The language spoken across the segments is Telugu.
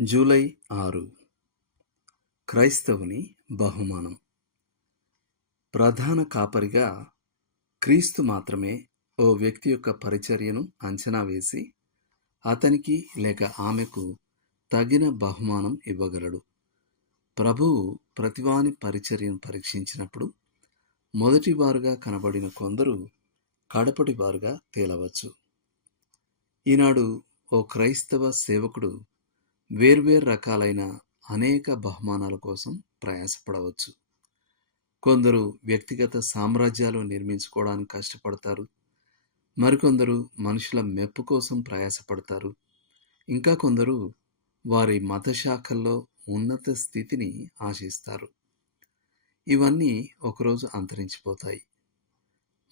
జూలై ఆరు. క్రైస్తవుని బహుమానం. ప్రధాన కాపరిగా క్రీస్తు మాత్రమే ఓ వ్యక్తి యొక్క పరిచర్యను అంచనా వేసి అతనికి లేక ఆమెకు తగిన బహుమానం ఇవ్వగలడు. ప్రభువు ప్రతివాని పరిచర్యను పరీక్షించినప్పుడు మొదటివారుగా కనబడిన కొందరు కడపటి వారుగా తేలవచ్చు. ఈనాడు ఓ క్రైస్తవ సేవకుడు వేర్వేరు రకాలైన అనేక బహుమానాల కోసం ప్రయాసపడవచ్చు. కొందరు వ్యక్తిగత సామ్రాజ్యాలు నిర్మించుకోవడానికి కష్టపడతారు. మరికొందరు మనుషుల మెప్పు కోసం ప్రయాసపడతారు. ఇంకా కొందరు వారి మత శాఖల్లో ఉన్నత స్థితిని ఆశిస్తారు. ఇవన్నీ ఒకరోజు అంతరించిపోతాయి.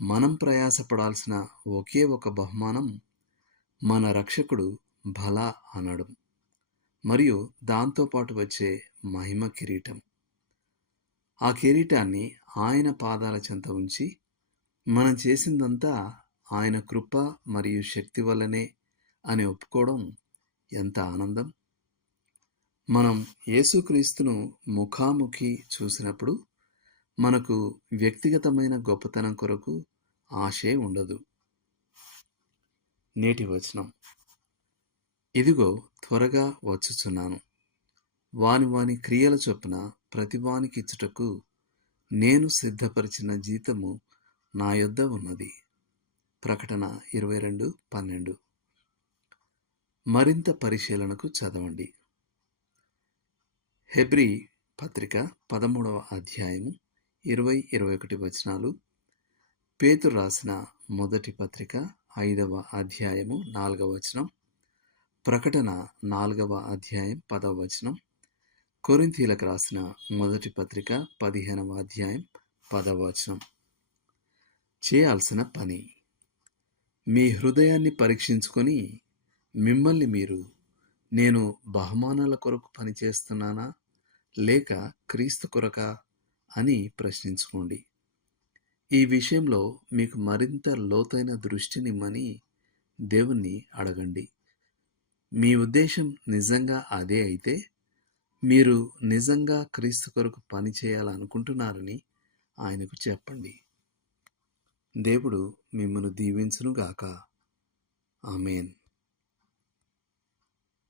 మనం ప్రయాసపడాల్సిన ఒకే ఒక బహుమానం మన రక్షకుడు భలా అనడం. మరియు దాంతోపాటు వచ్చే మహిమ కిరీటం. ఆ కిరీటాన్ని ఆయన పాదాల చెంత ఉంచి మనం చేసిందంతా ఆయన కృప మరియు శక్తి వల్లనే అని ఒప్పుకోవడం ఎంత ఆనందం! మనం యేసుక్రీస్తును ముఖాముఖి చూసినప్పుడు మనకు వ్యక్తిగతమైన గొప్పతనం కొరకు ఆశే ఉండదు. నేటి వచనం ఇదిగో త్వరగా వచ్చుచున్నాను. వాని వాని క్రియల చొప్పున ప్రతివానికి ఇచ్చుటకు నేను సిద్ధపరిచిన జీతము నా యొద్ద ఉన్నది. ప్రకటన ఇరవై రెండు పన్నెండు. మరింత పరిశీలనకు చదవండి. హెబ్రి పత్రిక పదమూడవ అధ్యాయము ఇరవై ఇరవై ఒకటి వచనాలు. పేతు రాసిన మొదటి పత్రిక ఐదవ అధ్యాయము నాలుగవ వచనం. ప్రకటన నాలుగవ అధ్యాయం పదవ వచనం. కొరింథీలకు రాసిన మొదటి పత్రిక పదిహేనవ అధ్యాయం పదవ వచనం. చేయాల్సిన పని. మీ హృదయాన్ని పరీక్షించుకొని మిమ్మల్ని మీరు నేను బహుమానాల కొరకు పనిచేస్తున్నానా? లేక క్రీస్తు కొరక? అని ప్రశ్నించుకోండి. ఈ విషయంలో మీకు మరింత లోతైన దృష్టినిమ్మని దేవుణ్ణి అడగండి. మీ ఉద్దేశం నిజంగా అదే అయితే మీరు నిజంగా క్రీస్తు కొరకు పని చేయాలనుకుంటున్నారని ఆయనకు చెప్పండి. దేవుడు మిమ్మల్ని దీవించునుగాక. ఆమెన్.